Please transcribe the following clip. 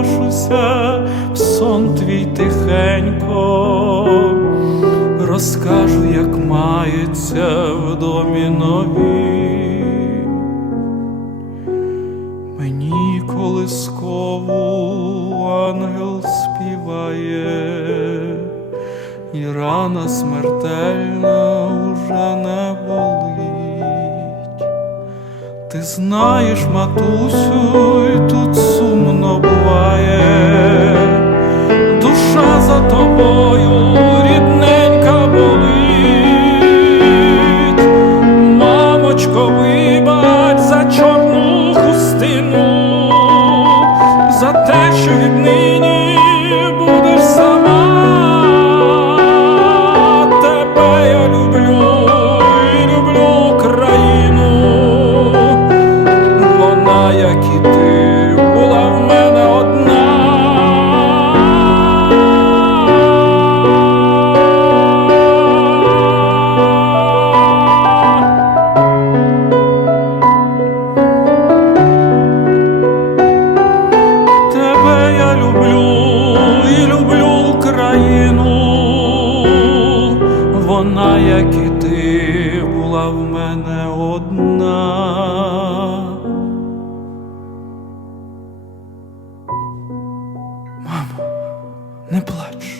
попрошуся в сон твій тихенько, розкажу, як мається в домі новій. Мені колискову ангел співає, і рана смертельна уже не болить. Ти знаєш, матусю, і тут сумно буває, душа за тобою рідненька болить. Мамочко, за чорну хустину, за те, що віднині вона, як і ти, була в мене одна. Мамо, не плач.